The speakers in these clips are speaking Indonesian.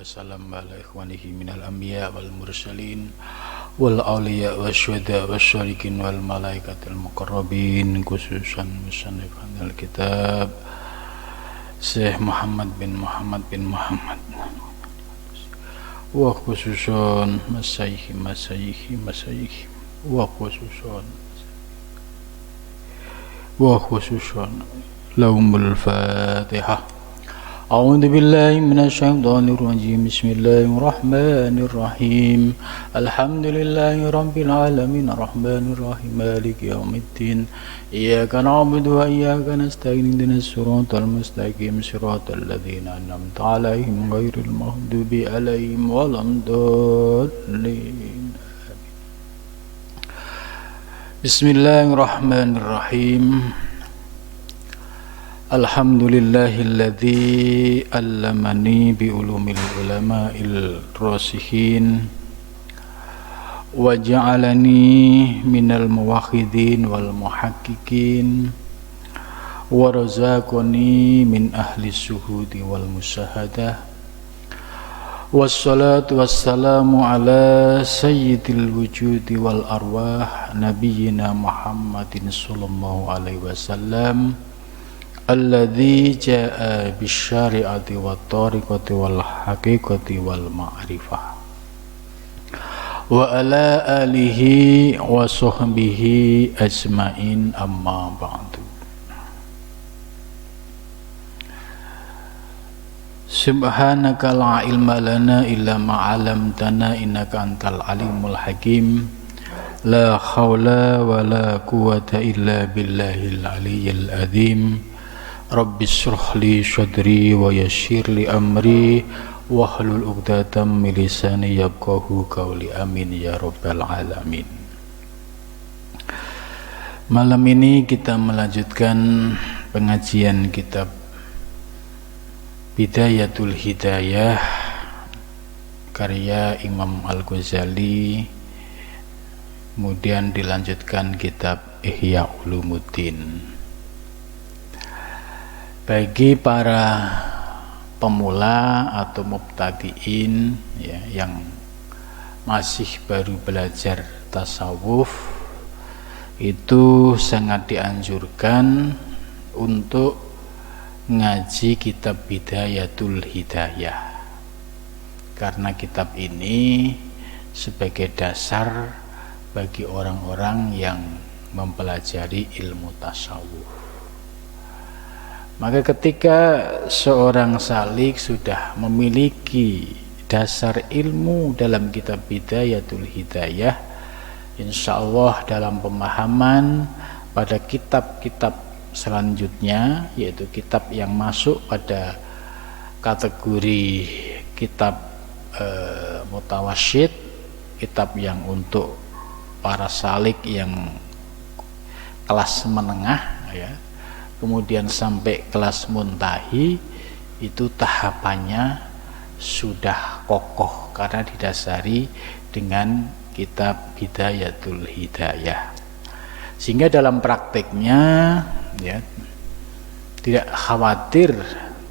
wasallam ala ikhwanihi minal anbiya wal mursalin wal awliya wasyuhada wasyarikin wal malaikatil muqarrabin, khususan musannif hadal kitab Syekh Muhammad bin Muhammad wa khususan masyayikh wa khususan lahumul fatihah. A'udzu billahi minasyaitonir rajim. Bismillahirrahmanirrahim. Alhamdulillahi rabbil alamin arrahmanir rahim maliki yaumiddin. Iyyaka na'budu wa iyyaka nasta'in ihdinas siratal mustaqim siratal ladzina an'amta 'alaihim ghairil maghdubi 'alaihim waladdallin. Bismillahirrahmanirrahim. Alhamdulillahilladzi allamani bi ulumil ulama'il rasihin wa ja'alani minal muwahhidin wal muhaqqiqin wa razaqani min ahli syuhudi wal musyahadah. Wassalatu wassalamu ala sayyidil wujudi wal arwah nabiyyina Muhammadin sallallahu alaihi wasallam alladzi jaa bisyari'ati wat tariqati wal haqiqati wal ma'rifah wa ala alihi wa sahbihi ajmain, amma ba'du. Subhanaka la ilma lana illa ma 'allamtana innaka antal alimul hakim. La haula wa la quwwata illa billahil aliyyil azim. Rabbi shrah li sadri wa yassir li amri wahlul 'uqdatam min lisani yafqahu qawli, amin ya rabbal alamin. Malam ini kita melanjutkan pengajian kitab Bidayatul Hidayah karya Imam Al-Ghazali, kemudian dilanjutkan kitab Ihya Ulumuddin. Bagi para pemula atau mubtadiin ya, yang masih baru belajar tasawuf, itu sangat dianjurkan untuk ngaji kitab Bidayatul Hidayah, karena kitab ini sebagai dasar bagi orang-orang yang mempelajari ilmu tasawuf. Maka ketika seorang salik sudah memiliki dasar ilmu dalam kitab Bidayatul Hidayah, insya Allah dalam pemahaman pada kitab-kitab selanjutnya, yaitu kitab yang masuk pada kategori kitab mutawassyid, kitab yang untuk para salik yang kelas menengah ya, kemudian sampai kelas muntahi, itu tahapannya sudah kokoh karena didasari dengan kitab Bidayatul Hidayah, sehingga dalam prakteknya ya tidak khawatir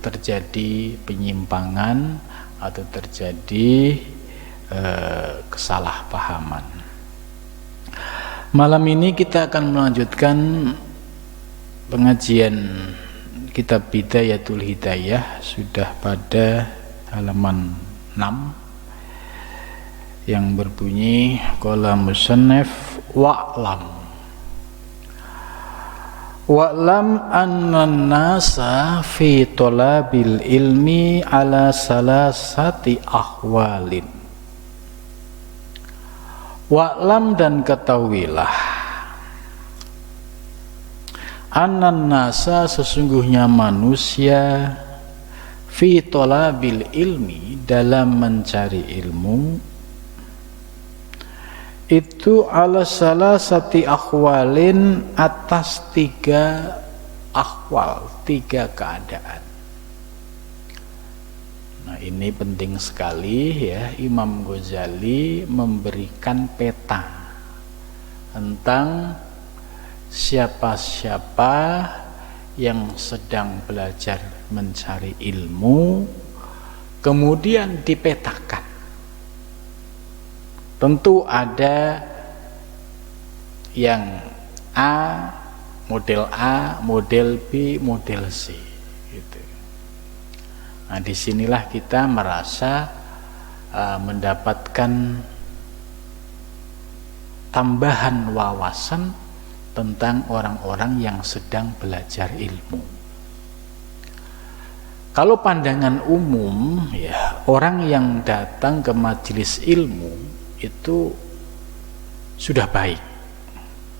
terjadi penyimpangan atau terjadi kesalahpahaman. Malam ini kita akan melanjutkan pengajian kitab Bidayatul Hidayah, sudah pada halaman 6 yang berbunyi qala musannif wa'lam anna nasa fi talabil ilmi ala salasati ahwalin. Wa'lam, dan ketahuilah, annan nasa, sesungguhnya manusia, fi talabil ilmi, dalam mencari ilmu, itu ala salasati akhwalin, atas 3 akhwal, 3 keadaan. Nah, ini penting sekali ya. Imam Ghazali memberikan peta tentang siapa-siapa yang sedang belajar mencari ilmu, kemudian dipetakan. Tentu ada yang model A, model B, model C gitu. Nah, disinilah kita merasa mendapatkan tambahan wawasan tentang orang-orang yang sedang belajar ilmu. Kalau pandangan umum, ya, orang yang datang ke majelis ilmu itu sudah baik,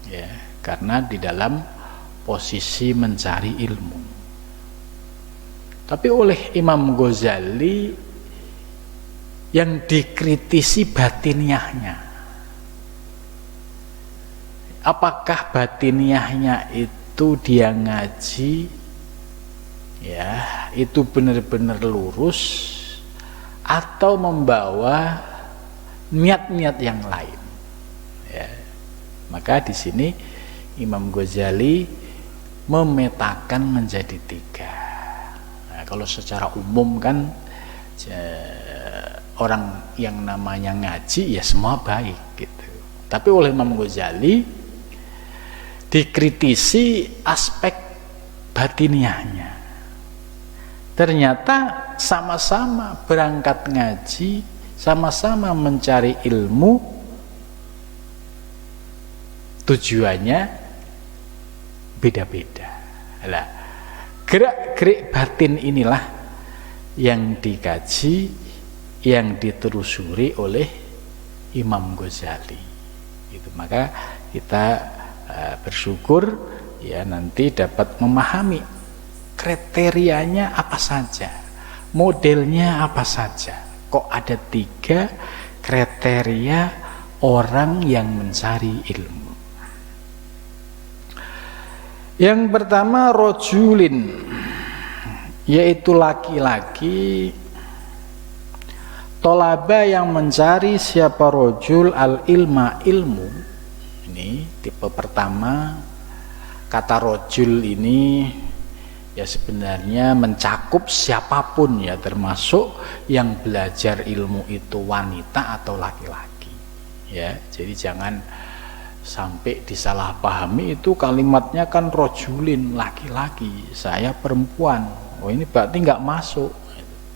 ya, karena di dalam posisi mencari ilmu. Tapi oleh Imam Ghazali yang dikritisi batiniahnya. Apakah batiniahnya itu dia ngaji, ya, itu benar-benar lurus, atau membawa niat-niat yang lain, ya. Maka di sini Imam Ghazali memetakan menjadi 3. Nah, kalau secara umum kan orang yang namanya ngaji ya semua baik gitu. Tapi oleh Imam Ghazali dikritisi aspek batiniahnya. Ternyata sama-sama berangkat ngaji, sama-sama mencari ilmu, tujuannya beda-beda. Lah, gerak-gerik batin inilah yang dikaji, yang ditelusuri oleh Imam Ghazali. Itu maka kita bersyukur ya nanti dapat memahami kriterianya apa saja, modelnya apa saja. Kok ada 3 kriteria orang yang mencari ilmu. Yang pertama rojulin, yaitu laki-laki. Tolaba yang mencari siapa rojul al-ilma ilmu. Ini tipe pertama. Kata rojul ini ya sebenarnya mencakup siapapun ya, termasuk yang belajar ilmu itu wanita atau laki-laki, ya. Jadi jangan sampai disalahpahami, itu kalimatnya kan rojulin laki-laki, saya perempuan, oh ini berarti nggak masuk.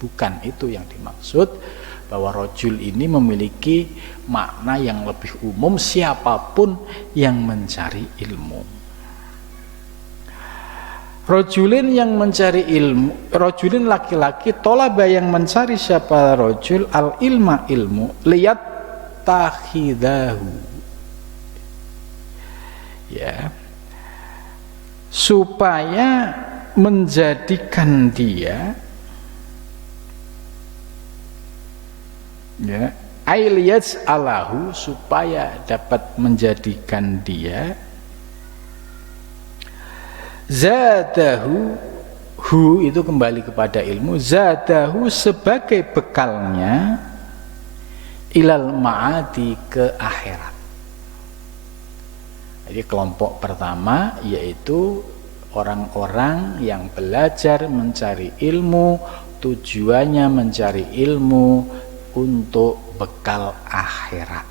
Bukan itu yang dimaksud, bahwa rojul ini memiliki makna yang lebih umum, siapapun yang mencari ilmu. Rojulin yang mencari ilmu, rojulin laki-laki, tolaba yang mencari siapa rojul al ilma ilmu, lihat takhidahu, ya, supaya menjadikan dia, ya, ailiyats alahu, supaya dapat menjadikan dia, zadahu, hu itu kembali kepada ilmu, zadahu sebagai bekalnya, ilal ma'adi, ke akhirat. Jadi kelompok pertama yaitu orang-orang yang belajar mencari ilmu, tujuannya mencari ilmu untuk bekal akhirat.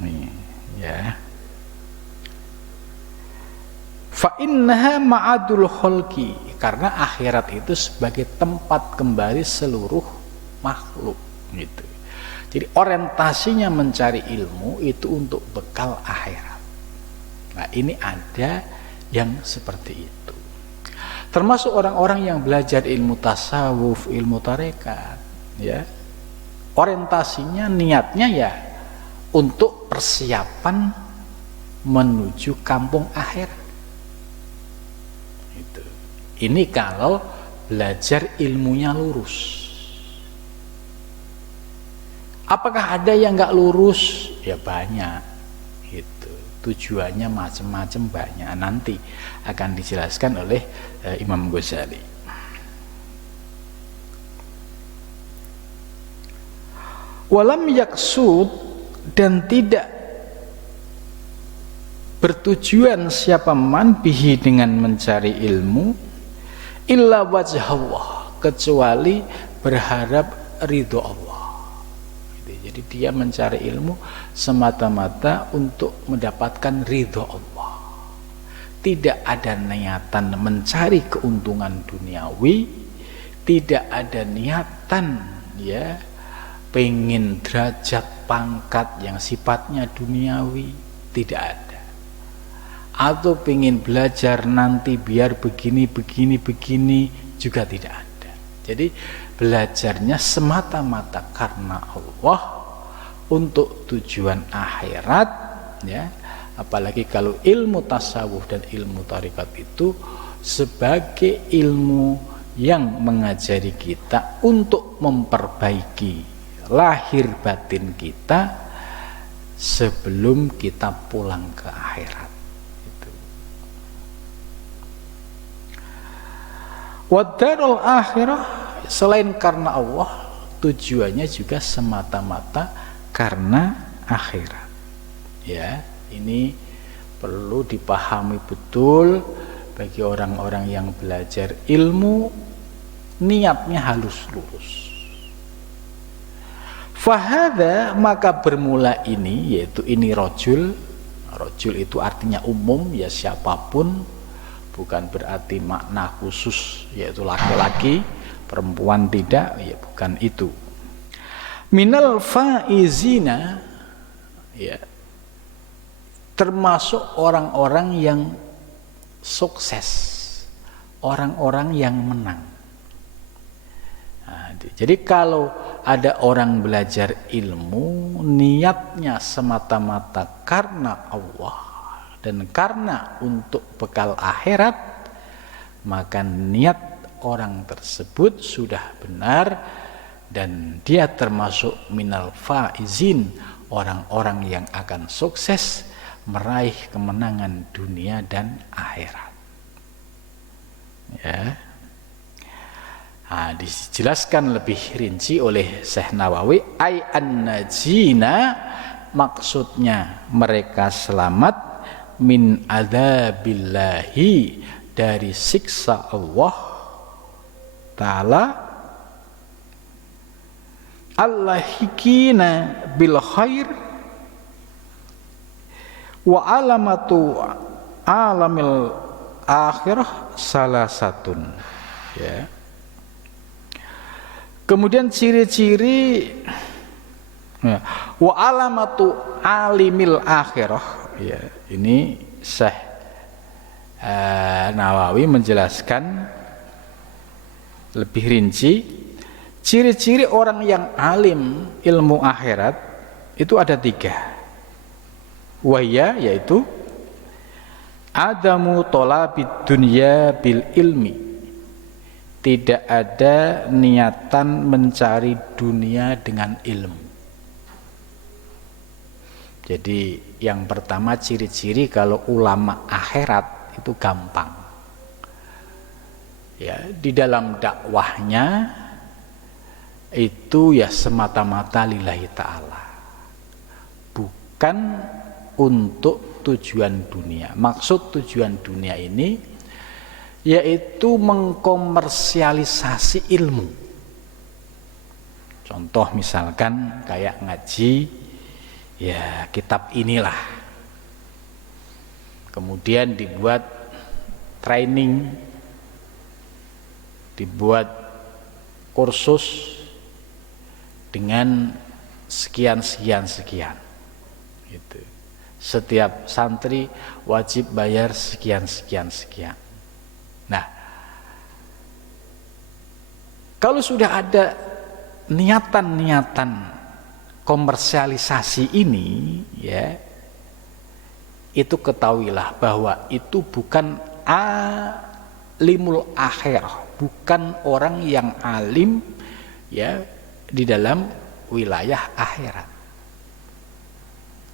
Nih, ya. Fa innaha ma'adul khalqi, karena akhirat itu sebagai tempat kembali seluruh makhluk gitu. Jadi orientasinya mencari ilmu itu untuk bekal akhirat. Nah, ini ada yang seperti itu. Termasuk orang-orang yang belajar ilmu tasawuf, ilmu tarekat, ya. Orientasinya, niatnya ya untuk persiapan menuju kampung akhirat. Itu. Ini kalau belajar ilmunya lurus. Apakah ada yang nggak lurus? Ya banyak. Itu. Tujuannya macam-macam banyak. Nanti akan dijelaskan oleh Imam Ghazali. Walam yaksud, dan tidak bertujuan siapa man bihi dengan mencari ilmu, illa wajh Allah, kecuali berharap ridho Allah. Jadi dia mencari ilmu semata-mata untuk mendapatkan ridho Allah. Tidak ada niatan mencari keuntungan duniawi, tidak ada niatan ya pengen derajat pangkat yang sifatnya duniawi, tidak ada. Atau pengen belajar nanti biar begini juga tidak ada. Jadi belajarnya semata-mata karena Allah untuk tujuan akhirat ya. Apalagi kalau ilmu tasawuf dan ilmu tarekat itu sebagai ilmu yang mengajari kita untuk memperbaiki lahir batin kita sebelum kita pulang ke akhirat. Itu. Wadarul akhirah selain karena Allah, tujuannya juga semata-mata karena akhirat. Ya, ini perlu dipahami betul bagi orang-orang yang belajar ilmu, niatnya halus lurus. Fahada, maka bermula ini, yaitu ini rojul itu artinya umum ya, siapapun, bukan berarti makna khusus yaitu laki-laki, perempuan tidak, ya bukan itu. Minal faizina ya, termasuk orang-orang yang sukses, orang-orang yang menang. Nah, jadi kalau ada orang belajar ilmu, niatnya semata-mata karena Allah dan karena untuk bekal akhirat, maka niat orang tersebut sudah benar dan dia termasuk minal faizin, orang-orang yang akan sukses meraih kemenangan dunia dan akhirat. Ya. Nah, dijelaskan lebih rinci oleh Syekh Nawawi, ay an-najina, maksudnya mereka selamat min adzabillahi, dari siksa Allah Ta'ala, allahikina bil khair wa alamatu alamil akhirah salah satun. Ya. Kemudian ciri-ciri ya, wa alamatu alimil akhirah ya, ini Syekh Nawawi menjelaskan lebih rinci ciri-ciri orang yang alim ilmu akhirat itu ada 3. Wahya, yaitu adamu tolabid dunya bil ilmi, tidak ada niatan mencari dunia dengan ilmu. Jadi yang pertama ciri-ciri kalau ulama akhirat itu gampang. Ya, di dalam dakwahnya itu ya semata-mata lillahi ta'ala. Bukan untuk tujuan dunia. Maksud tujuan dunia ini yaitu mengkomersialisasi ilmu. Contoh misalkan kayak ngaji, ya kitab inilah, kemudian dibuat training, dibuat kursus dengan sekian gitu. Setiap santri wajib bayar sekian. Nah, kalau sudah ada niatan komersialisasi ini, ya, itu ketahuilah bahwa itu bukan alimul akhirah, bukan orang yang alim ya di dalam wilayah akhirat.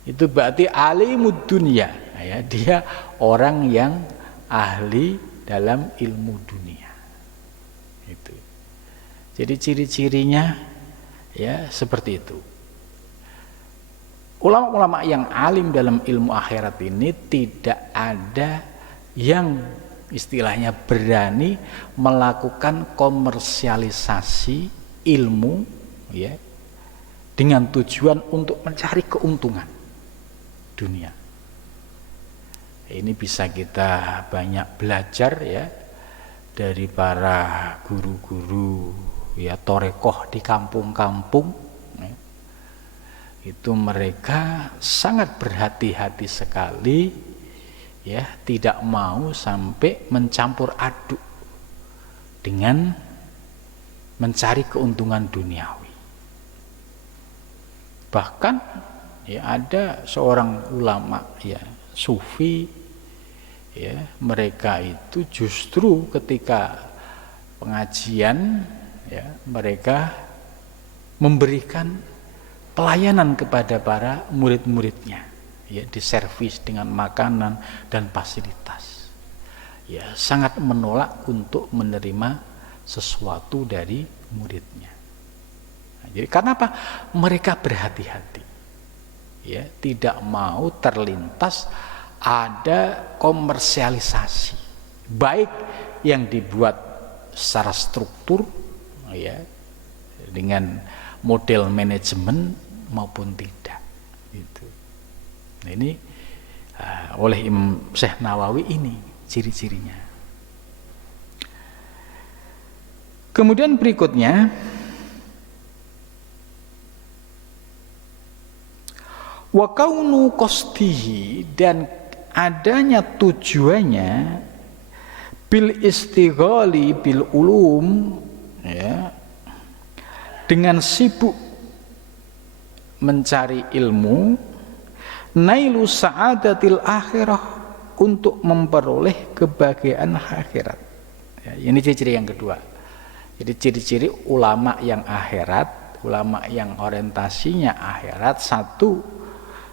Itu berarti alimud dunya, ya, dia orang yang ahli dalam ilmu dunia. Itu. Jadi ciri-cirinya ya seperti itu. Ulama-ulama yang alim dalam ilmu akhirat ini tidak ada yang istilahnya berani melakukan komersialisasi ilmu, ya, dengan tujuan untuk mencari keuntungan dunia. Ini bisa kita banyak belajar ya dari para guru-guru ya torekoh di kampung-kampung ya. Itu mereka sangat berhati-hati sekali ya, tidak mau sampai mencampur aduk dengan mencari keuntungan duniawi. Bahkan ya ada seorang ulama ya sufi ya, mereka itu justru ketika pengajian ya, mereka memberikan pelayanan kepada para murid-muridnya ya, diservis dengan makanan dan fasilitas ya, sangat menolak untuk menerima sesuatu dari muridnya. Nah, jadi karena apa? Mereka berhati-hati ya, tidak mau terlintas ada komersialisasi, baik yang dibuat secara struktur ya, dengan model manajemen maupun tidak gitu. Nah, ini oleh Imam Syekh Nawawi ini ciri-cirinya. Kemudian berikutnya wa kaunu qasdihi, dan adanya tujuannya bil istighali bil ulum ya, dengan sibuk mencari ilmu, nailu sa'adatil akhirah, untuk memperoleh kebahagiaan akhirat ya, ini ciri-ciri yang kedua. Jadi ciri-ciri ulama yang akhirat, ulama yang orientasinya akhirat, satu,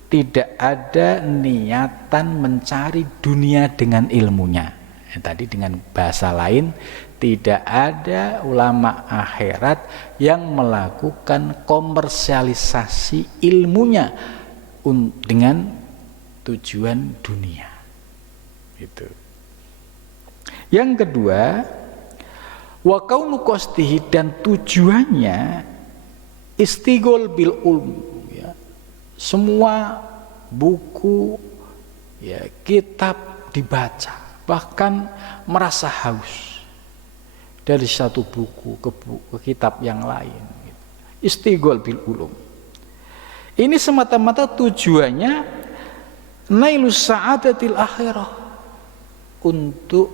tidak ada niatan mencari dunia dengan ilmunya. Tadi dengan bahasa lain, tidak ada ulama akhirat yang melakukan komersialisasi ilmunya dengan tujuan dunia. Gitu. Yang kedua, wa kaunu qasdihi, dan tujuannya istighol bil ulm ya. Semua buku ya, kitab dibaca, bahkan merasa haus dari satu buku ke kitab yang lain gitu. Istighol bil ulum. Ini semata-mata tujuannya nailus sa'adatil akhirah, untuk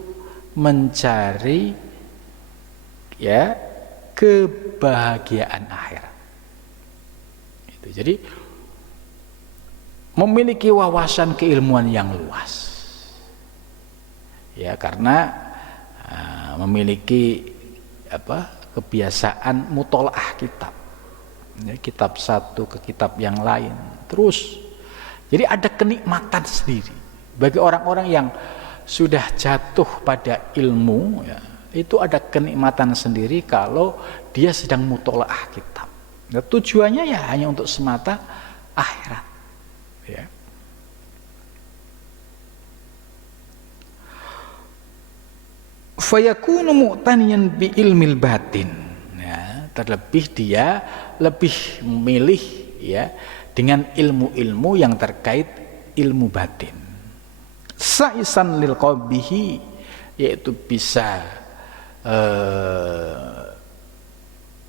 mencari ya kebahagiaan akhirat. Itu. Jadi memiliki wawasan keilmuan yang luas ya, karena memiliki kebiasaan mutolaah kitab ya, kitab satu ke kitab yang lain terus. Jadi ada kenikmatan sendiri bagi orang-orang yang sudah jatuh pada ilmu ya, itu ada kenikmatan sendiri kalau dia sedang mutolaah kitab. Nah, tujuannya ya hanya untuk semata akhirat ya. Fayakunu mu'taniyan bi ilmil batin ya, terlebih dia lebih memilih ya dengan ilmu-ilmu yang terkait ilmu batin. Sa'isan lil qalbihi, yaitu bisa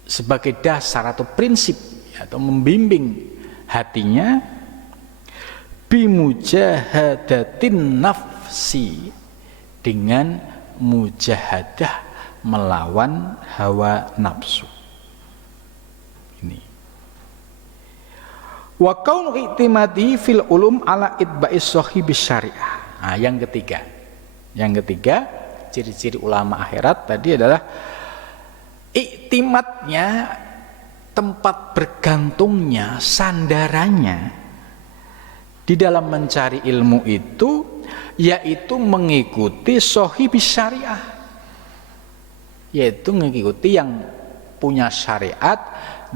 sebagai dasar atau prinsip ya, atau membimbing hatinya, bimujahadatin nafsi, dengan mujahadah melawan hawa nafsu. Ini. Wa kaunu i'timadi fil ulum ala itba'is sahibis syariah. Nah, yang ketiga, ciri-ciri ulama akhirat tadi adalah iktimatnya, tempat bergantungnya, sandarannya di dalam mencari ilmu itu, yaitu mengikuti sahibis syariah, yaitu mengikuti yang punya syariat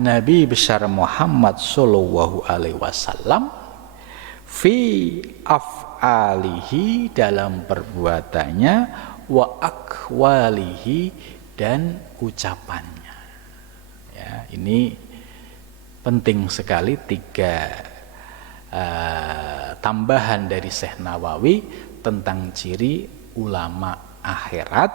Nabi besar Muhammad sallallahu alaihi wasallam, fi af'alihi dalam perbuatannya, wa aqwalihi dan ucapannya. Ya, ini penting sekali tiga tambahan dari Syekh Nawawi tentang ciri ulama akhirat,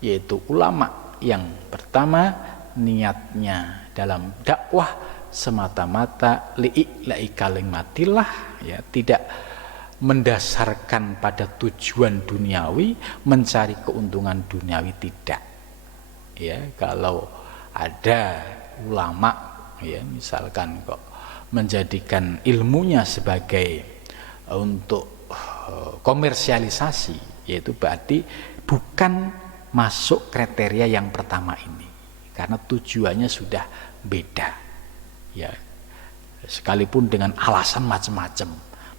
yaitu ulama yang pertama niatnya dalam dakwah semata-mata li'i'la'i kalimatillah, ya, tidak mendasarkan pada tujuan duniawi, mencari keuntungan duniawi, tidak. Ya, kalau ada ulama, ya, misalkan kok menjadikan ilmunya sebagai untuk komersialisasi, yaitu berarti bukan masuk kriteria yang pertama ini, karena tujuannya sudah beda, ya, sekalipun dengan alasan macam-macam,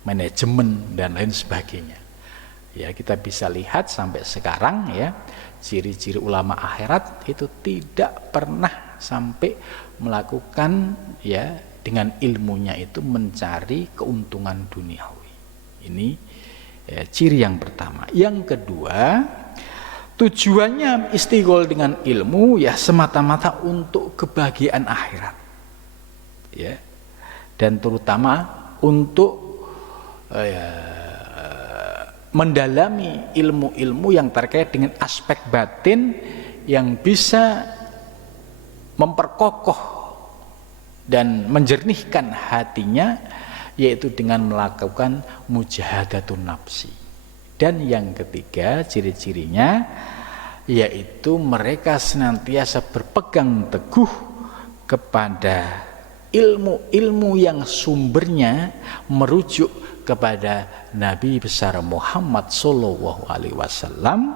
manajemen dan lain sebagainya. Ya, kita bisa lihat sampai sekarang, ya, ciri-ciri ulama akhirat itu tidak pernah sampai melakukan, ya, dengan ilmunya itu mencari keuntungan duniawi. Ini, ya, ciri yang pertama. Yang kedua, tujuannya istighol dengan ilmu, ya, semata-mata untuk kebahagiaan akhirat, ya, dan terutama untuk mendalami ilmu-ilmu yang terkait dengan aspek batin yang bisa memperkokoh dan menjernihkan hatinya, yaitu dengan melakukan mujahadatun nafsi. Dan yang ketiga ciri-cirinya, yaitu mereka senantiasa berpegang teguh kepada ilmu-ilmu yang sumbernya merujuk kepada Nabi besar Muhammad Sallallahu Alaihi Wasallam,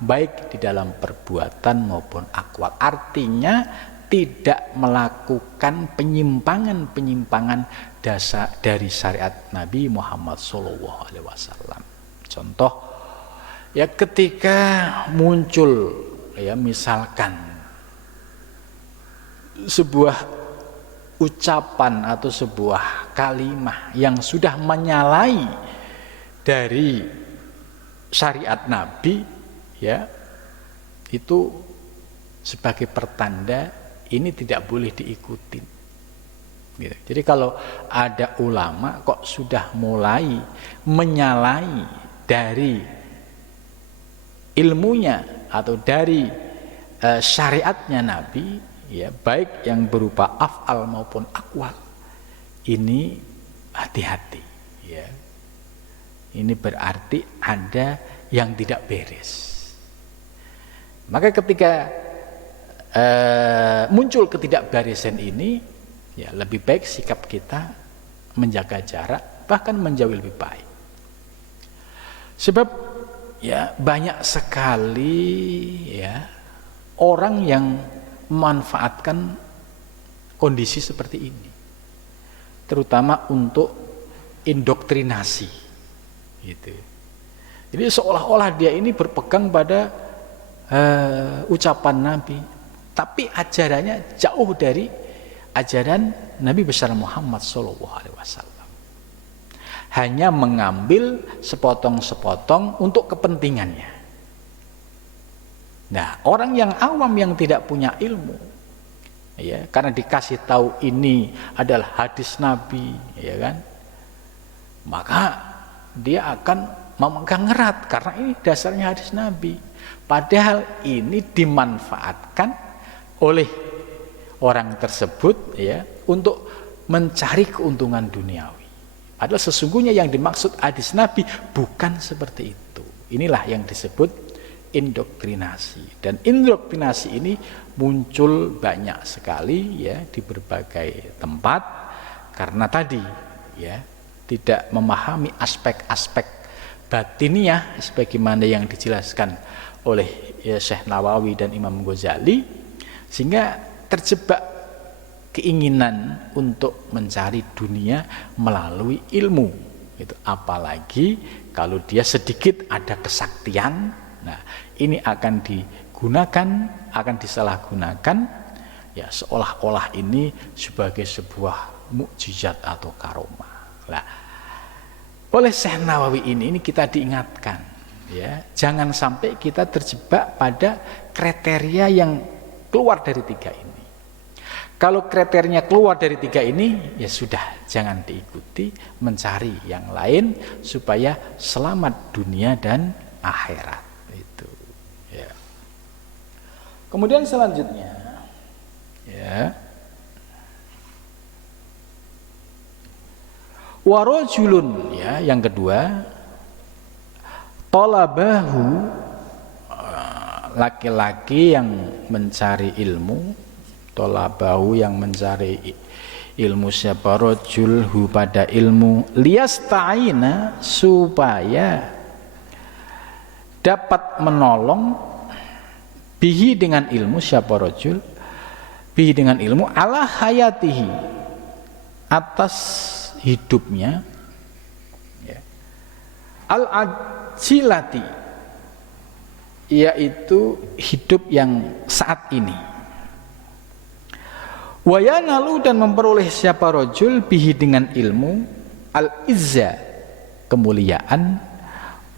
baik di dalam perbuatan maupun akwal. Artinya tidak melakukan penyimpangan-penyimpangan dasar dari syariat Nabi Muhammad Sallallahu Alaihi Wasallam. Contoh, ya, ketika muncul, ya, misalkan sebuah ucapan atau sebuah kalimah yang sudah menyalahi dari syariat Nabi, ya, itu sebagai pertanda ini tidak boleh diikuti. Gitu. Jadi kalau ada ulama kok sudah mulai menyalahi dari ilmunya atau dari syariatnya Nabi, ya, baik yang berupa af'al maupun akwal, ini hati-hati, ya. Ini berarti ada yang tidak beres. Maka ketika muncul ketidakberesan ini, ya, lebih baik sikap kita menjaga jarak, bahkan menjauh lebih baik. Sebab, ya, banyak sekali, ya, orang yang memanfaatkan kondisi seperti ini, terutama untuk indoktrinasi, gitu. Jadi seolah-olah dia ini berpegang pada ucapan Nabi, tapi ajarannya jauh dari ajaran Nabi besar Muhammad Sallallahu Alaihi Wasallam. Hanya mengambil sepotong-sepotong untuk kepentingannya. Nah, orang yang awam yang tidak punya ilmu, ya, karena dikasih tahu ini adalah hadis Nabi, ya kan, maka dia akan memegang erat karena ini dasarnya hadis Nabi. Padahal ini dimanfaatkan oleh orang tersebut, ya, untuk mencari keuntungan duniawi. Padahal sesungguhnya yang dimaksud hadis Nabi bukan seperti itu. Inilah yang disebut indoktrinasi. Dan indoktrinasi ini muncul banyak sekali, ya, di berbagai tempat karena tadi, ya, tidak memahami aspek-aspek batiniah sebagaimana yang dijelaskan oleh, ya, Syekh Nawawi dan Imam Ghazali, sehingga terjebak keinginan untuk mencari dunia melalui ilmu. Itu apalagi kalau dia sedikit ada kesaktian, nah, ini akan digunakan, akan disalahgunakan, ya, seolah-olah ini sebagai sebuah mukjizat atau karomah. Nah, Oleh Syekh Nawawi ini kita diingatkan, ya, jangan sampai kita terjebak pada kriteria yang keluar dari 3 ini. Kalau kriterianya keluar dari 3 ini, ya sudah, jangan diikuti, mencari yang lain supaya selamat dunia dan akhirat. Itu, ya. Kemudian selanjutnya, ya, warajulun, ya, yang kedua, talabahu, laki-laki yang mencari ilmu, talabahu yang mencari ilmu, siapa? Rajulhu, pada ilmu, liyasta'ina, supaya dapat menolong, bihi, dengan ilmu, siapa? Rajul, bihi, dengan ilmu, ala hayatihi, atas hidupnya, ya, al-ajilati, yaitu hidup yang saat ini, wa yanalu, dan memperoleh siapa? Rajul, bihi, dengan ilmu, al-izza, kemuliaan,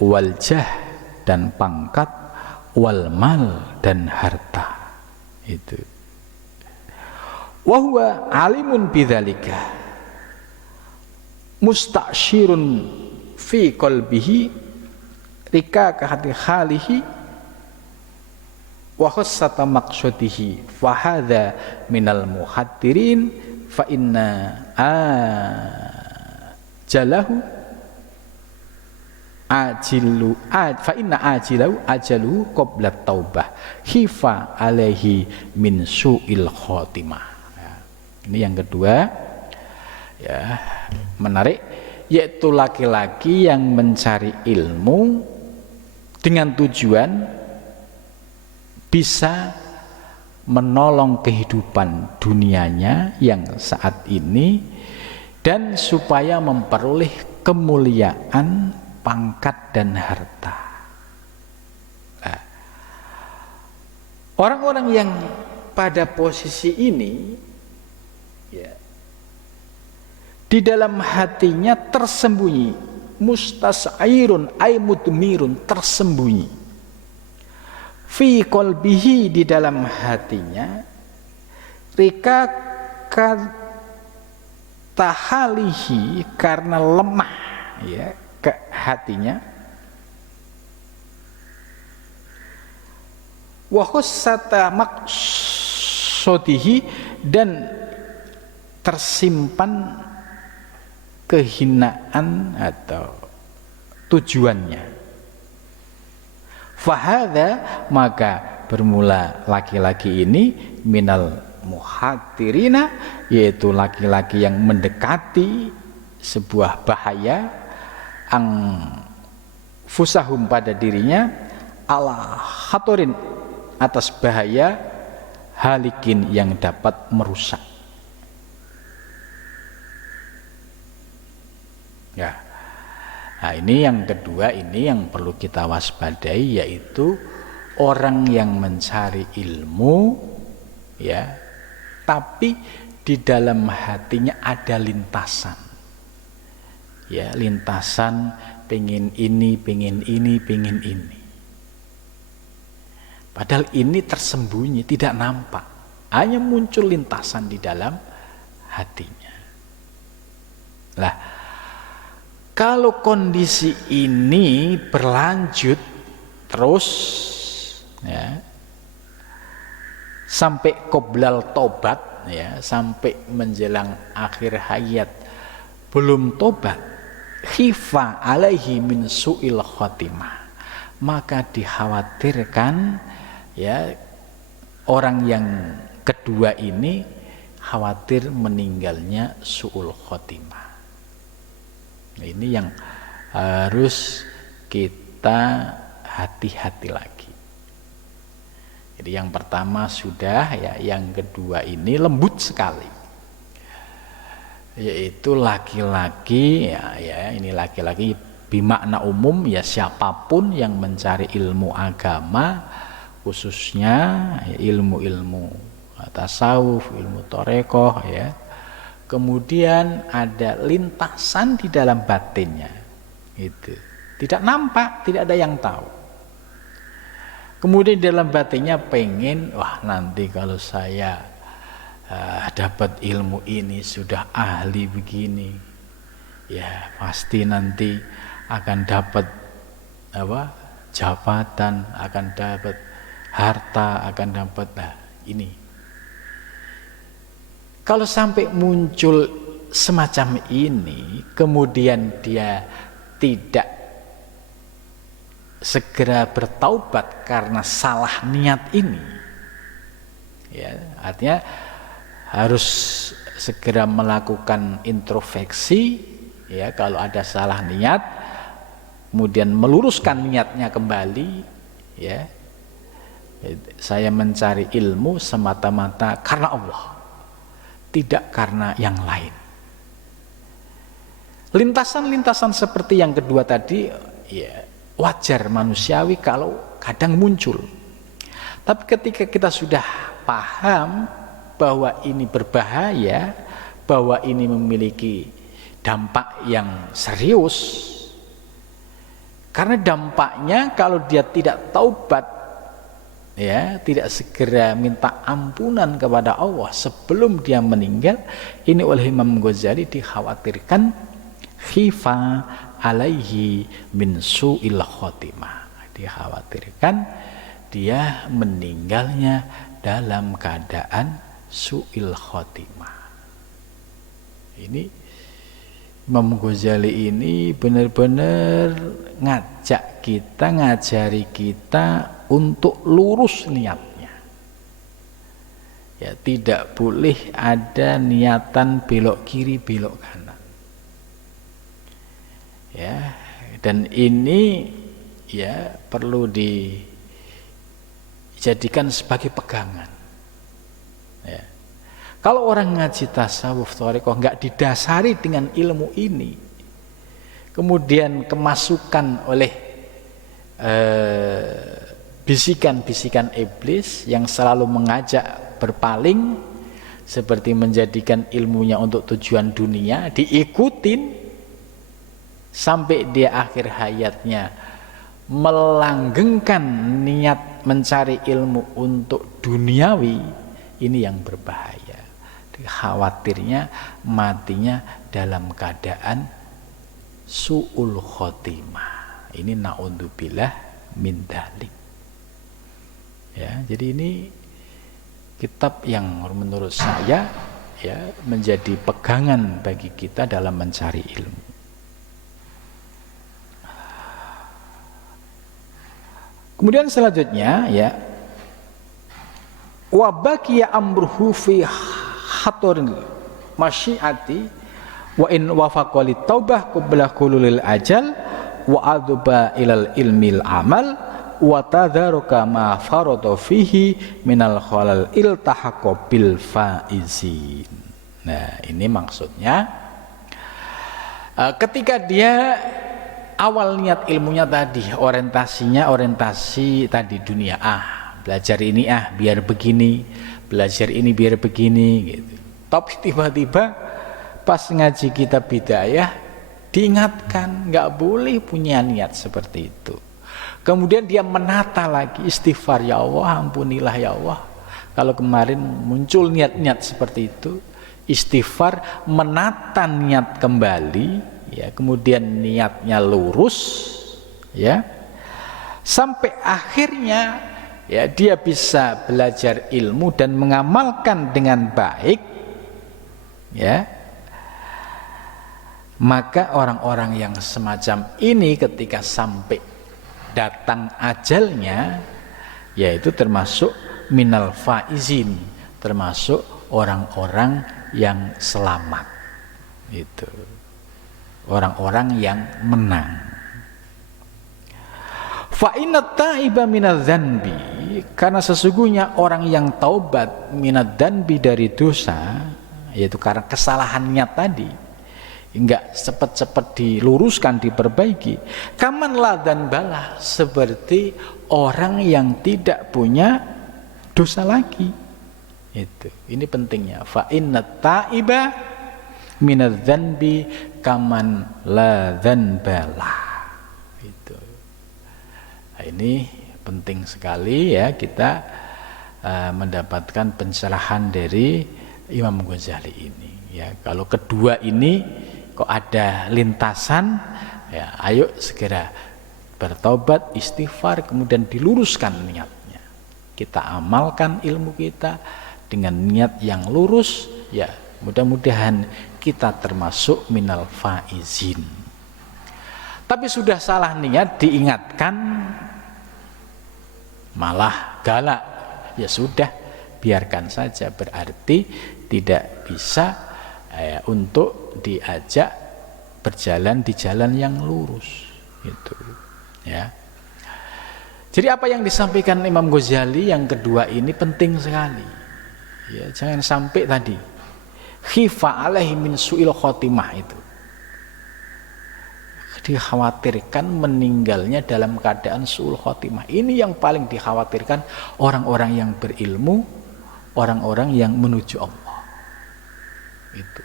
wal jah, dan pangkat, wal mal, dan harta. Itu wa huwa alimun bidzalika, musta'syirun fi qalbihi, rika kahati khalihi, wa khassata maqsadihi, fa hadza minal muhaddirin, fa inna ajalahu ajilu, fa inna ajalu qabla taubah, khifa alaihi min su'il khotimah. Ya, ini yang kedua, ya, menarik, yaitu laki-laki yang mencari ilmu dengan tujuan bisa menolong kehidupan dunianya yang saat ini, dan supaya memperoleh kemuliaan, pangkat, dan harta. Nah, orang-orang yang pada posisi ini, ya, di dalam hatinya tersembunyi, mustas'irun ay mudmirun, tersembunyi, fi qalbihi, di dalam hatinya, rika tahalihi, karena lemah, ya, ke hatinya, wa khussata maqsadihi, dan tersimpan kehinaan atau tujuannya. Fahadha, maka bermula laki-laki ini, minal muhadirina, yaitu laki-laki yang mendekati sebuah bahaya, ang fusahum, pada dirinya, ala khatorin, atas bahaya, halikin, yang dapat merusak. Ya, nah ini yang kedua, ini yang perlu kita waspadai, yaitu orang yang mencari ilmu, ya, tapi di dalam hatinya ada lintasan, ya, lintasan pengen ini, pengen ini, pengen ini. Padahal ini tersembunyi, tidak nampak, hanya muncul lintasan di dalam hatinya. Lah, kalau kondisi ini berlanjut terus, ya, sampai qoblal tobat, ya, sampai menjelang akhir hayat belum tobat, khifa alaihi min su'il khotimah, maka dikhawatirkan, ya, orang yang kedua ini khawatir meninggalnya su'ul khotimah. Ini yang harus kita hati-hati lagi. Jadi yang pertama sudah, ya, yang kedua ini lembut sekali, yaitu laki-laki, ya, ini laki-laki bimakna umum, ya, siapapun yang mencari ilmu agama, khususnya, ya, ilmu-ilmu tasawuf, ilmu torekoh, ya. Kemudian ada lintasan di dalam batinnya, Itu tidak nampak, tidak ada yang tahu. Kemudian dalam batinnya pengen, wah nanti kalau saya dapat ilmu ini, sudah ahli begini, ya pasti nanti akan dapat jabatan, akan dapat harta, akan dapat ini. Kalau sampai muncul semacam ini, kemudian dia tidak segera bertaubat karena salah niat ini, ya artinya harus segera melakukan introspeksi, ya kalau ada salah niat, kemudian meluruskan niatnya kembali, ya saya mencari ilmu semata-mata karena Allah, tidak karena yang lain. Lintasan-lintasan seperti yang kedua tadi, ya wajar manusiawi kalau kadang muncul. Tapi ketika kita sudah paham bahwa ini berbahaya, bahwa ini memiliki dampak yang serius, karena dampaknya kalau dia tidak taubat, ya tidak segera minta ampunan kepada Allah sebelum dia meninggal, ini oleh Imam Ghazali dikhawatirkan khifa alaihi min su'il khotimah, dikhawatirkan dia meninggalnya dalam keadaan su'il khotimah. Ini Imam Ghazali ini benar-benar ngajak kita, ngajari kita untuk lurus niatnya. Ya, tidak boleh ada niatan belok kiri, belok kanan. Ya, dan ini ya perlu dijadikan sebagai pegangan. Ya. Kalau orang ngaji tasawuf thariqah nggak didasari dengan ilmu ini, kemudian kemasukan oleh bisikan-bisikan iblis yang selalu mengajak berpaling, seperti menjadikan ilmunya untuk tujuan dunia, diikutin sampai dia akhir hayatnya melanggengkan niat mencari ilmu untuk duniawi, ini yang berbahaya. Khawatirnya matinya dalam keadaan su'ul khotimah. Ini na'udzubillah min dzalik. Ya, jadi ini kitab yang menurut saya ya menjadi pegangan bagi kita dalam mencari ilmu. Kemudian selanjutnya ya, wa baqiya amruhu fi haturil masyiati wa in wafaqa lit taubah qabla hululil ajal wa adba ilal ilmil amal wa tadharuka ma farada fihi minal khalal iltahaqa bil faizin. Nah, ini maksudnya ketika dia awal niat ilmunya tadi, orientasinya orientasi tadi dunia, belajar ini biar begini, belajar ini biar begini gitu. Tapi tiba-tiba pas ngaji kitab Bidayah diingatkan nggak boleh punya niat seperti itu. Kemudian dia menata lagi, istighfar, ya Allah ampunilah ya Allah. Kalau kemarin muncul niat-niat seperti itu, istighfar, menata niat kembali. Ya, kemudian niatnya lurus, ya, sampai akhirnya ya dia bisa belajar ilmu dan mengamalkan dengan baik, ya. Maka orang-orang yang semacam ini ketika sampai datang ajalnya, yaitu termasuk minal faizin, termasuk orang-orang yang selamat, itu. Orang-orang yang menang. Fa inna taiba minadz-dzanbi, karena sesungguhnya orang yang taubat minadz-dzanbi dari dosa, yaitu karena kesalahannya tadi, enggak cepat-cepat diluruskan, diperbaiki, kaman ladan balah, seperti orang yang tidak punya dosa lagi. Itu. Ini pentingnya. Fa inna taiba minadz-dzanbi kaman la dzanbalah. Itu. Nah, ini penting sekali ya kita mendapatkan pencerahan dari Imam Ghazali ini. Ya, kalau kedua ini kok ada lintasan, ya ayo segera bertobat, istighfar, kemudian diluruskan niatnya. Kita amalkan ilmu kita dengan niat yang lurus, ya mudah-mudahan kita termasuk minal faizin. Tapi sudah salah niat diingatkan malah galak, ya sudah biarkan saja, berarti tidak bisa untuk diajak berjalan di jalan yang lurus gitu ya. Jadi apa yang disampaikan Imam Ghazali yang kedua ini penting sekali ya, jangan sampai tadi khifa alaihi min su'il khotimah, itu dikhawatirkan meninggalnya dalam keadaan su'ul khotimah. Ini yang paling dikhawatirkan orang-orang yang berilmu, orang-orang yang menuju Allah. Itu.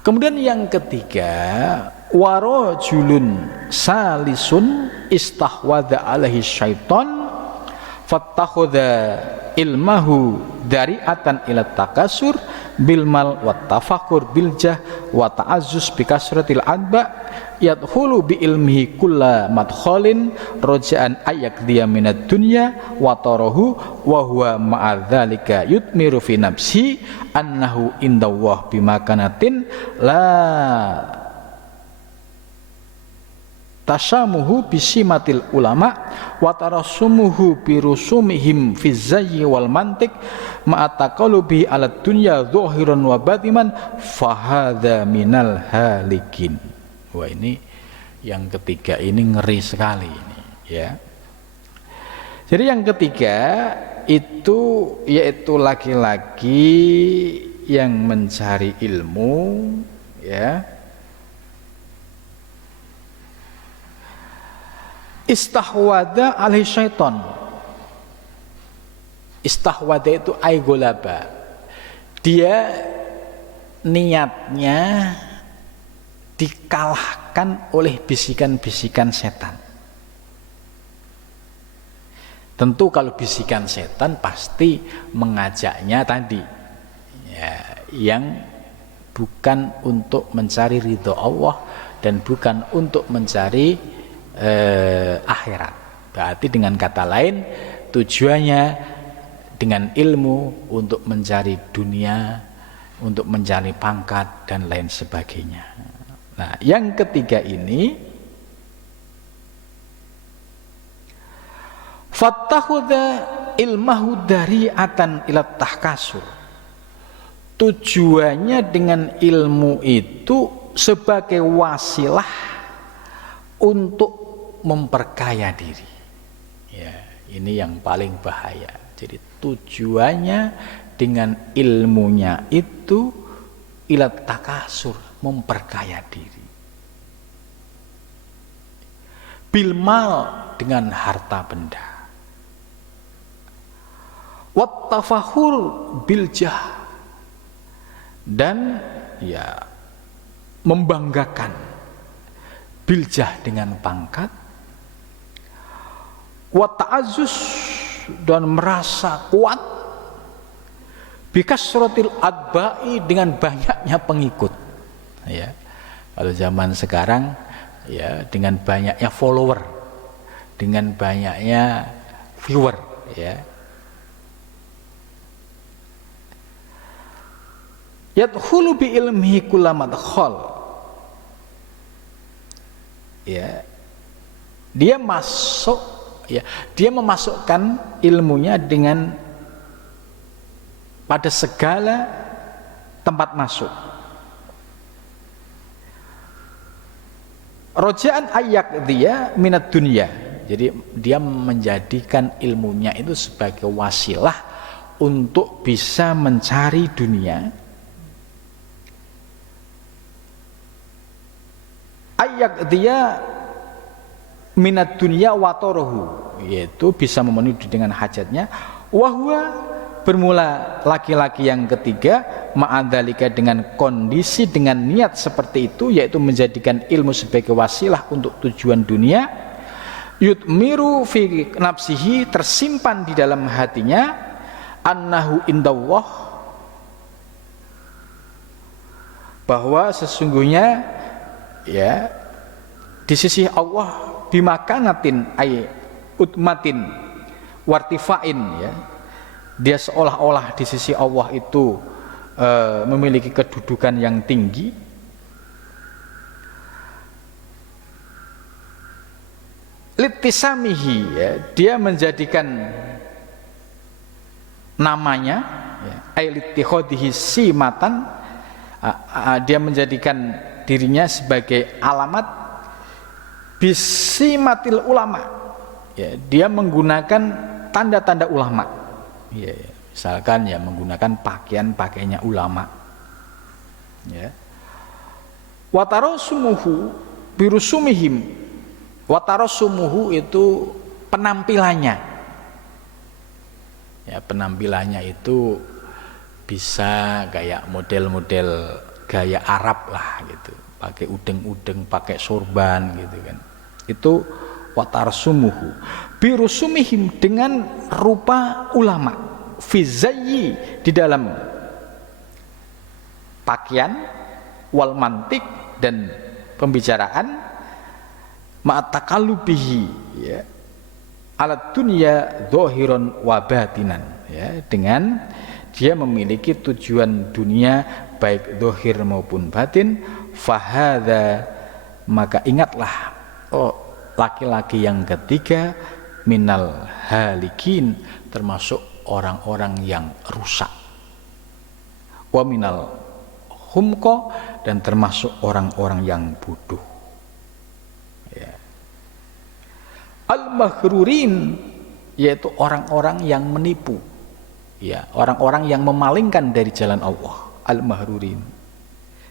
Kemudian yang ketiga, warajulun salisun istahwadha alaihi syaiton fattakhadha ilmahu dari'atan ila takasur bil mal wa tafakur bil jah wa ta'azzus bi kasratil adba yadkhulu bi ilmihi kulla madkhalin raja'an ayaqdiya minad dunya wa tarahu wa huwa ma'adzalika yutmiru fi nafsi annahu indallah bimakanatin la tasamuhu bisimatil ulama wa tarasumuhu birusumihim fi zayyi wal mantik ma'ataqalubi ala dunya zahiran wa batiman fahadha minal halikin. Wah, ini yang ketiga ini ngeri sekali ini ya. Jadi yang ketiga itu yaitu laki-laki yang mencari ilmu ya, istahwada alaihi syaiton. Istahwada itu aigolaba, dia niatnya dikalahkan oleh bisikan-bisikan setan. Tentu kalau bisikan setan pasti mengajaknya tadi ya, yang bukan untuk mencari ridho Allah dan bukan untuk mencari akhirat. Berarti dengan kata lain tujuannya dengan ilmu untuk mencari dunia, untuk mencari pangkat dan lain sebagainya. Nah, yang ketiga ini fattakhadha ilmahu dari'atan ila tahkasur. Tujuannya dengan ilmu itu sebagai wasilah untuk memperkaya diri. Ya, ini yang paling bahaya. Jadi tujuannya dengan ilmunya itu ilat takasur, memperkaya diri. Bilmal, dengan harta benda. Wattafahur biljah, dan ya membanggakan, biljah dengan pangkat, wa ta'azzus, dan merasa kuat, bikasratil adba'i, dengan banyaknya pengikut ya. Kalau zaman sekarang ya dengan banyaknya follower, dengan banyaknya viewer ya. Yadkhulu bi ilmihi kullamadkhal ya, dia masuk ya, dia memasukkan ilmunya dengan pada segala tempat masuk. Rojaan ayak dia minat dunia, jadi dia menjadikan ilmunya itu sebagai wasilah untuk bisa mencari dunia. Ayak dia minat dunia watorohu, yaitu bisa memenuhi dengan hajatnya. Wahwa bermula laki-laki yang ketiga ma'adzalika dengan kondisi dengan niat seperti itu, yaitu menjadikan ilmu sebagai wasilah untuk tujuan dunia, yutmiru fi nafsihi, tersimpan di dalam hatinya, annahu indallah, bahwa sesungguhnya ya di sisi Allah bimakanatin ay utmatin wartifain, ya dia seolah-olah di sisi Allah itu memiliki kedudukan yang tinggi, litisamihi, ya dia menjadikan namanya ya ay litikhodihi simatan, dia menjadikan dirinya sebagai alamat bisimatil ulama, ya dia menggunakan tanda-tanda ulama, ya misalkan ya menggunakan pakaiannya ulama, ya watarosumuhu birusumihim, watarosumuhu itu penampilannya, ya penampilannya itu bisa kayak model-model gaya Arab lah gitu, pakai udeng-udeng, pakai sorban gitu kan, itu watarsumuhu birusumihim, dengan rupa ulama, fizayyi, di dalam pakaian, wal mantik, dan pembicaraan, ma'atakalubihi, ya alat dunia dhahiran wa batinan, ya dengan dia memiliki tujuan dunia baik zahir maupun batin, fahadha, maka ingatlah oh laki-laki yang ketiga, minal halikin, termasuk orang-orang yang rusak, wa minal humko, dan termasuk orang-orang yang bodoh, ya. Al-maghrurin, yaitu orang-orang yang menipu, ya orang-orang yang memalingkan dari jalan Allah, al-mahrurin.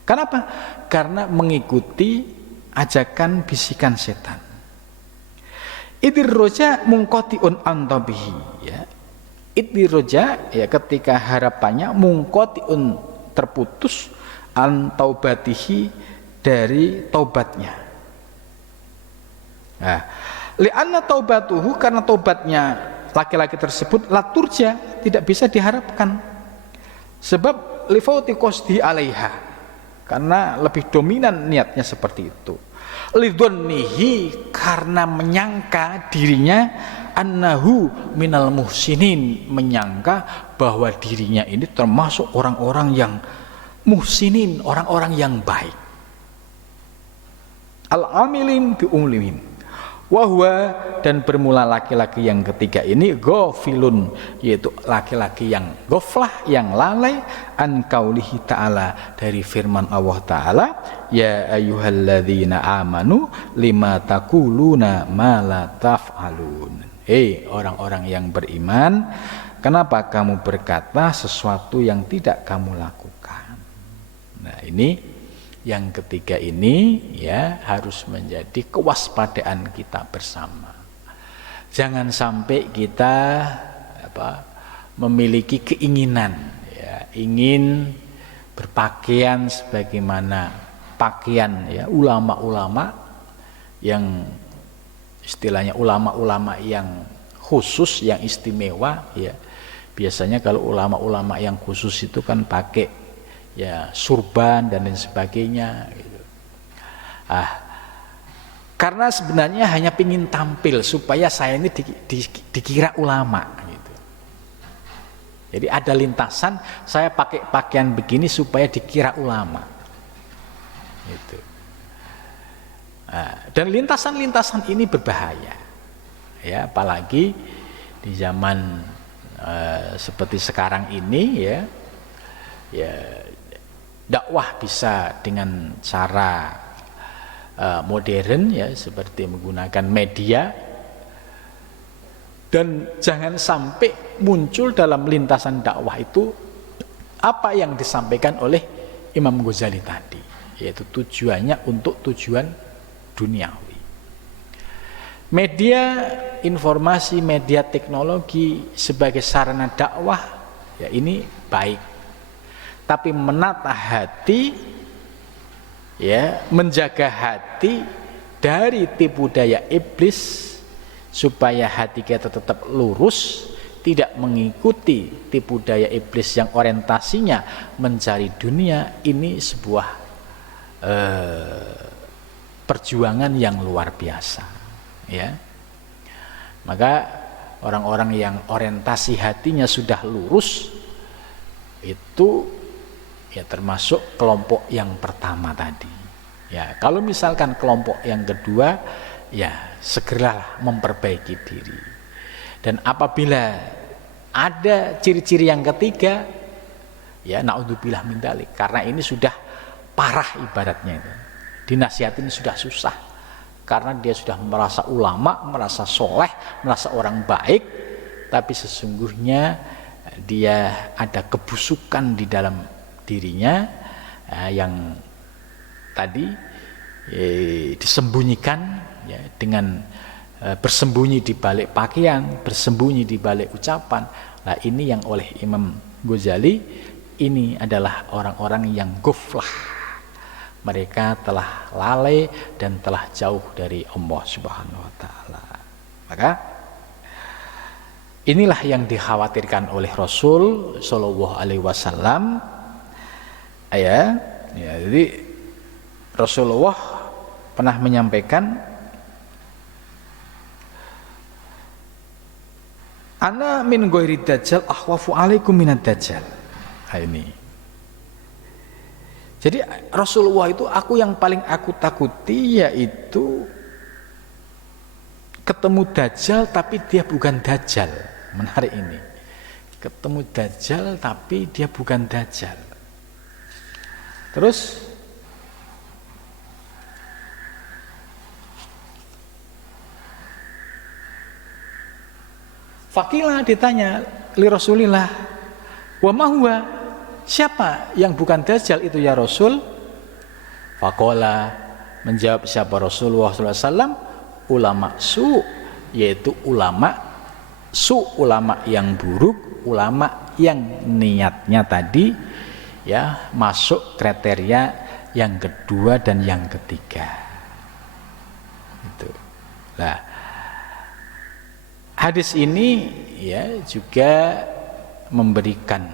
Kenapa? Karena mengikuti ajakan bisikan setan. Idirroja mungkotiun antabihi, ya idirroja, ya ketika harapannya, mungkotiun, terputus, antaubatihi, dari taubatnya. Nah, li'anna taubatuhu, karena taubatnya laki-laki tersebut laturja, tidak bisa diharapkan, sebab lifauti qasdi alaiha, karena lebih dominan niatnya seperti itu. Lidhonnihi, karena menyangka dirinya, annahu minal muhsinin, menyangka bahwa dirinya ini termasuk orang-orang yang muhsinin, orang-orang yang baik, al-amilin bi umlihim. Wahwa, dan bermula laki-laki yang ketiga ini ghafilun, yaitu laki-laki yang ghaflah, yang lalai, an qaulihi ta'ala, dari firman Allah ta'ala, ya ayyuhalladzina amanu lima taquluna ma la taf'alun. Hei orang-orang yang beriman, kenapa kamu berkata sesuatu yang tidak kamu lakukan? Nah ini yang ketiga ini, ya harus menjadi kewaspadaan kita bersama. Jangan sampai kita memiliki keinginan, ya ingin berpakaian sebagaimana pakaian ya ulama-ulama yang istilahnya ulama-ulama yang khusus, yang istimewa, ya biasanya kalau ulama-ulama yang khusus itu kan pakai ya surban dan lain sebagainya gitu. Karena sebenarnya hanya ingin tampil supaya saya ini dikira ulama gitu. Jadi ada lintasan saya pakai pakaian begini supaya dikira ulama gitu. Dan lintasan-lintasan ini berbahaya, ya apalagi di zaman seperti sekarang ini, ya dakwah bisa dengan cara modern, ya seperti menggunakan media, dan jangan sampai muncul dalam lintasan dakwah itu apa yang disampaikan oleh Imam Ghazali tadi, yaitu tujuannya untuk tujuan duniawi. Media informasi, media teknologi sebagai sarana dakwah ya ini baik. Tapi menata hati, ya, menjaga hati dari tipu daya iblis supaya hati kita tetap lurus, tidak mengikuti tipu daya iblis yang orientasinya mencari dunia, ini sebuah perjuangan yang luar biasa, ya. Maka orang-orang yang orientasi hatinya sudah lurus itu ya termasuk kelompok yang pertama tadi. Ya, kalau misalkan kelompok yang kedua, ya segeralah memperbaiki diri. Dan apabila ada ciri-ciri yang ketiga, ya naudzubillah min dzalik, karena ini sudah parah ibaratnya itu. Dinasihatin sudah susah. Karena dia sudah merasa ulama, merasa soleh, merasa orang baik, tapi sesungguhnya dia ada kebusukan di dalam dirinya yang tadi disembunyikan, ya, dengan bersembunyi di balik pakaian, bersembunyi di balik ucapan. Nah, ini yang oleh Imam Ghazali, ini adalah orang-orang yang ghaflah. Mereka telah lalai dan telah jauh dari Allah Subhanahu wa taala. Maka inilah yang dikhawatirkan oleh Rasul sallallahu alaihi wasallam. Ya, jadi Rasulullah pernah menyampaikan, ana min ghairi dajjal akhwafu alaikum minad dajjal. Nah, ini. Jadi Rasulullah itu, aku yang paling aku takuti yaitu ketemu dajjal tapi dia bukan dajjal. Menarik ini. Ketemu dajjal tapi dia bukan dajjal. Terus Fakilah ditanya li Rasulillah, wa ma huwa, siapa yang bukan dajjal itu ya Rasul? Faqala, menjawab siapa Rasulullah SAW, ulama su, yaitu ulama su, ulama yang buruk, ulama yang niatnya tadi ya masuk kriteria yang kedua dan yang ketiga. Itu. Nah, hadis ini ya juga memberikan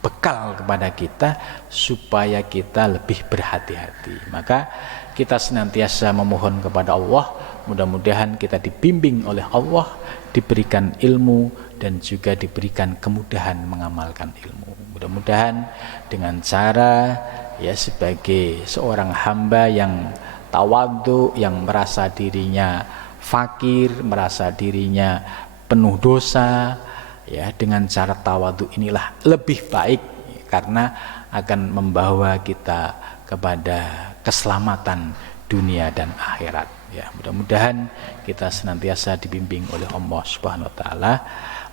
bekal kepada kita supaya kita lebih berhati-hati. Maka kita senantiasa memohon kepada Allah, mudah-mudahan kita dibimbing oleh Allah, diberikan ilmu dan juga diberikan kemudahan mengamalkan ilmu. Mudah-mudahan dengan cara ya sebagai seorang hamba yang tawadhu, yang merasa dirinya fakir, merasa dirinya penuh dosa, ya dengan cara tawadhu inilah lebih baik, karena akan membawa kita kepada keselamatan dunia dan akhirat. Ya, mudah-mudahan kita senantiasa dibimbing oleh Allah Subhanahu wa taala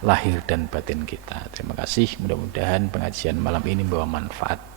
lahir dan batin kita. Terima kasih, mudah-mudahan pengajian malam ini membawa manfaat.